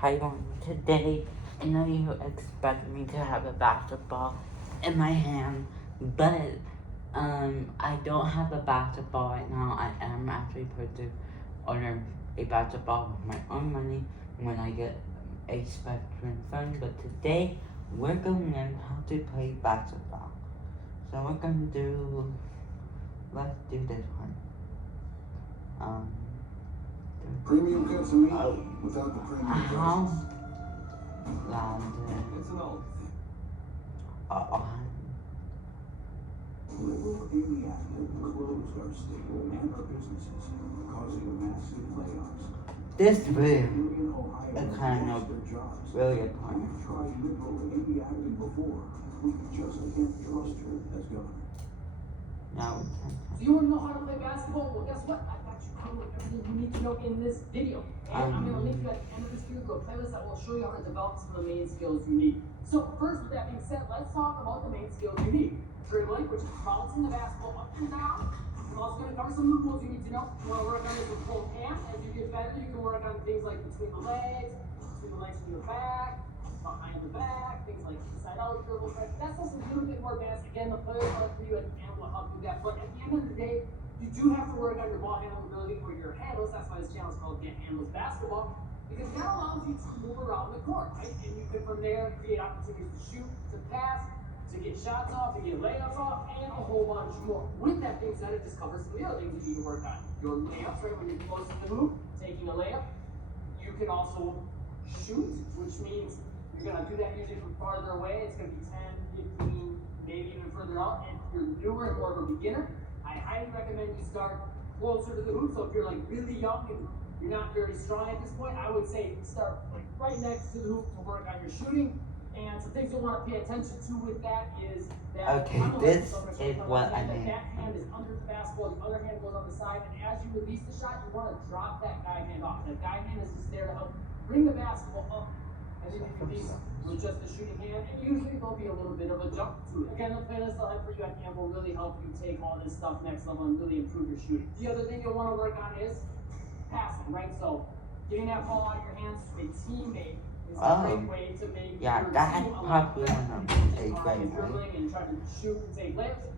Hi, today I know you expect me to have a basketball in my hand, but I don't have a basketball right now. I am actually supposed to order a basketball with my own money when I get a Spectrum phone. But today we're going to learn how to play basketball. So we're gonna do. Let's do this one. Um. Premium cuts of meat without the premium How prices. loud? It's an old thing. Uh. Liberal Indiana closed our state and our businesses, causing massive layoffs. This room Million Ohioans is kind lost of their jobs. really important. We've tried liberal Indiana before. We just can't trust her as governor. Now we can. So you want to know how to play basketball? Well, guess what? I've got you covered with everything you need to know in this video. And I'm going to link you at the end of this video to a playlist that will show you how to develop some of the main skills you need. So first, with that being said, let's talk about the main skills you need. Dribbling, which is bouncing the basketball up and down. I'm also going to cover some of the rules you need to know. You want to work on this with both hands. As you get better, you can work on things like between the legs to your back, behind the back, things like inside out dribbles. Right? That's just a little bit more advanced. Again, the players are for you at the end will help do that. But at the end of the day, you do have to work on your ball handling ability or your handles. That's why this channel is called Get Handles Basketball. Because that allows you to move around the court, right? And you can from there create opportunities to shoot, to pass, to get shots off, to get layups off, and a whole bunch more. With that being said, it just covers some of the other things you need to work on. Your layups, right? When you're close to the hoop, taking a layup. You can also shoot, which means you're gonna do that usually from farther away. It's gonna be 10, 15, maybe even further out. And if you're newer and more of a beginner, I highly recommend you start closer to the hoop. So if you're like really young and you're not very strong at this point, I would say start like right next to the hoop to work on your shooting. And some things you'll want to pay attention to with that is that Okay, this is what I mean. That hand is under the basketball, the other hand goes on the side, and as you release the shot, you want to drop that guide hand off. That guide hand is just there to help bring the basketball up, and then you release with just the shooting hand, and usually there'll be a little bit of a jump to it. Again, the playlist I'll have for you at the end will really help you take all this stuff next level and really improve your shooting. The other thing you'll want to work on is passing, right? So getting that ball out of your hands to a teammate is a great way to make your that's team a lot probably better. one of Take the off and great dribbling and try to shoot and take layups.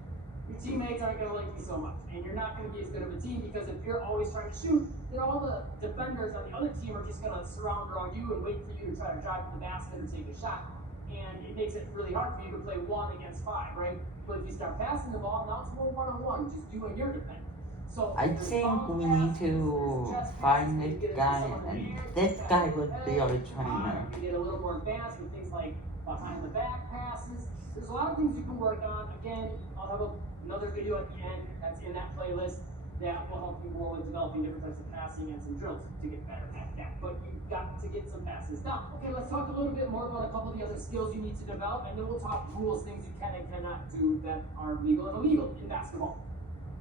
Your teammates aren't going to like you so much, and you're not going to be as good of a team because if you're always trying to shoot, then all the defenders on the other team are just going to surround around you and wait for you to try to drive to the basket or take a shot. And it makes it really hard for you to play 1 against 5, right? But if you start passing the ball, now it's more one-on-one, just you and your defender. So I think we need to find this guy, and this guy would be our trainer. You get a little more advanced with things like behind the back passes. There's a lot of things you can work on. Again, I'll have another video at the end that's in that playlist that will help you more with developing different types of passing and some drills to get better at that. But you've got to get some passes down. Okay, let's talk a little bit more about a couple of the other skills you need to develop, and then we'll talk rules, things you can and cannot do that are legal and illegal in basketball.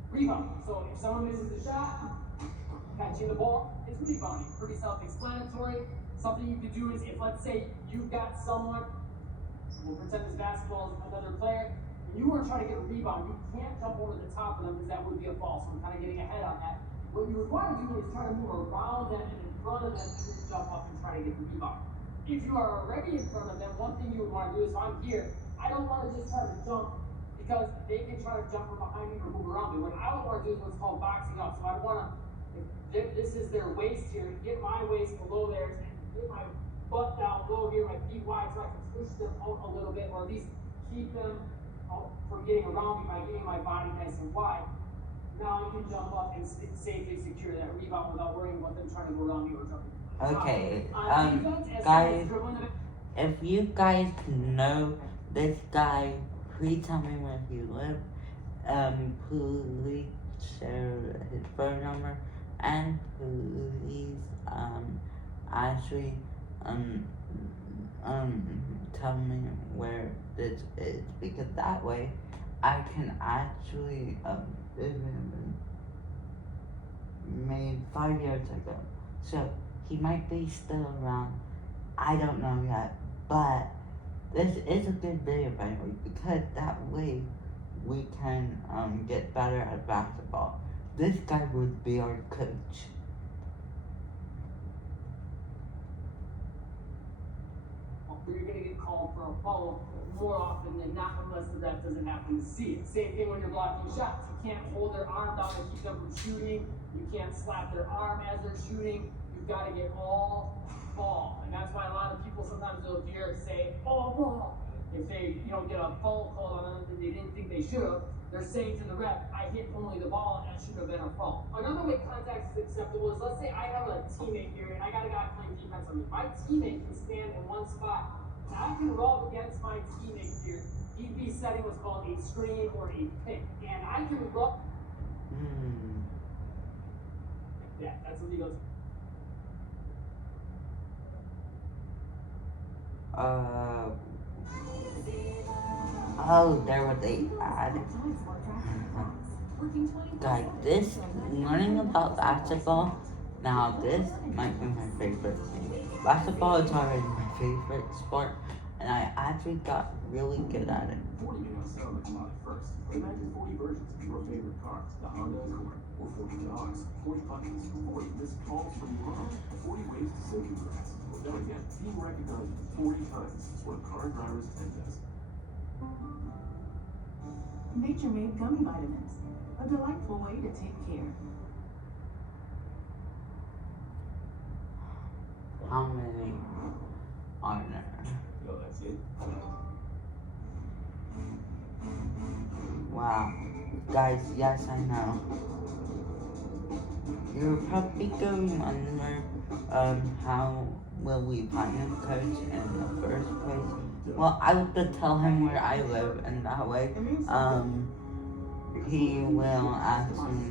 Rebounding. So if someone misses a shot, catching the ball is rebounding. Pretty self-explanatory. Something you could do is if, let's say, you've got someone, we'll pretend this basketball is another player, and you want to try to get a rebound, you can't jump over the top of them because that would be a fall. So I'm kind of getting ahead on that. What you would want to do is try to move around them and in front of them and then jump up and try to get the rebound. If you are already in front of them, one thing you would want to do is if I'm here, I don't want to just try to jump because they can try to jump from behind me or move around me. What I would want to do is what's called boxing up. So I want to, if this is their waist here, get my waist below theirs and get my butt down low here, my feet wide, so I can push them out a little bit, or at least keep them from getting around me by getting my body nice and wide. Now you can jump up and safely secure that rebound without worrying about them trying to go around you or jumping. Okay, guys, if you guys know this guy, please tell me where he lives. Please share his phone number, and please, actually, tell me where this is, because that way I can actually, visit him maybe 5 years ago. So, he might be still around. I don't know yet, but this is a good video by the way, because that way we can get better at basketball. This guy would be our coach. where you're gonna get called for a foul more often than not, unless the ref doesn't happen to see it. Same thing when you're blocking shots. You can't hold their arm down to keep them from shooting. You can't slap their arm as they're shooting. You've got to get all ball. And that's why a lot of people sometimes will hear say, all ball. If they, get a foul call on them that they didn't think they should have, they're saying to the ref, I hit only the ball and that should have been a foul. Another way contact is acceptable is, let's say I have a teammate here and I got a guy playing defense on me. My teammate can stand in one spot. And I can rub against my teammate here. He'd be setting what's called a screen or a pick. And I can rub. Yeah, that's illegal. Oh, there was a ad. Guys, this learning about basketball. Now, this might be my favorite thing. Basketball is already my favorite sport, and I actually got really good at it. 40 may not sound like a lot at first, but imagine 40 versions of your favorite cars, the Honda Accord, or 40 dogs, 40 puppies, 40 missed calls from your mom, 40 ways to say congrats. Now again, being recognized 40 times is what a car driver's 10 does. Nature made gummy vitamins, a delightful way to take care. How many are there? No, that's it. Wow. Guys, yes, I know. You're probably going under, how will we find a coach in the first place? Well, I would just tell him where I live, and that way, he will actually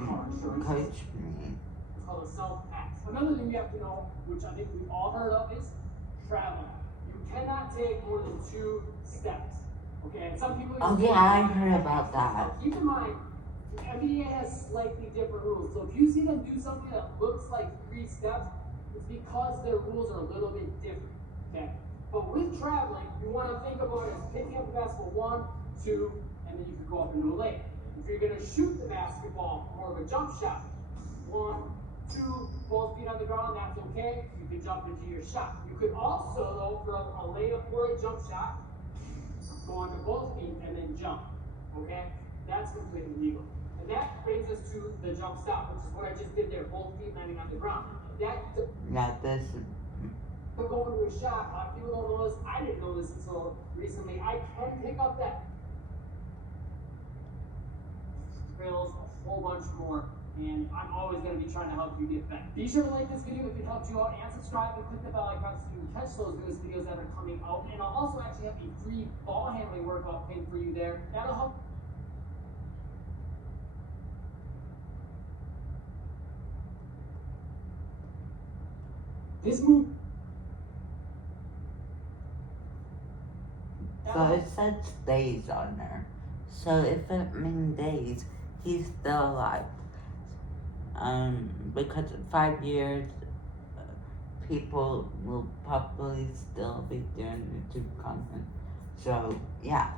coach me. It's called a self-pass. Another thing you have to know, which I think we've all heard of, is traveling. You cannot take more than 2 steps. Okay, and some people. Oh yeah, I heard about that. Keep in mind, the NBA has slightly different rules. So if you see them do something that looks like 3 steps, it's because their rules are a little bit different. Okay, but with traveling, you want to think about it as picking up the basketball 1, 2, and then you can go up into a lane. If you're going to shoot the basketball, more of a jump shot, 1, 2, both feet on the ground, that's okay. You can jump into your shot. You could also, though, for a layup or a jump shot, go onto both feet and then jump. Okay? That's completely legal. And that brings us to the jump stop, which is what I just did there, both feet landing on the ground. That Yeah, this. going to a shot, a lot of people don't know this. I didn't know this until recently. I can pick up that drills, a whole bunch more, and I'm always going to be trying to help you get better. Be sure to like this video if it helped you out, and subscribe and click the bell icon so you can catch those newest videos that are coming out. And I'll also actually have a free ball handling workout pinned for you there. That'll help. This move. So it says days on there. So if it means days, he's still alive. Because in 5 years, people will probably still be doing YouTube content. So yeah,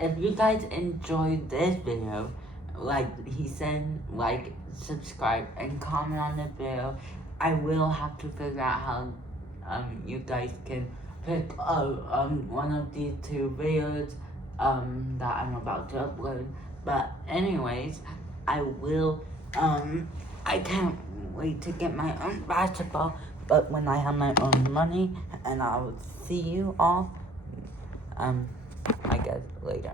if you guys enjoyed this video, like he said, like, subscribe, and comment on the video. I will have to figure out how you guys can pick one of these 2 videos that I'm about to upload. But anyways, I will I can't wait to get my own basketball, but when I have my own money, and I'll see you all I guess later.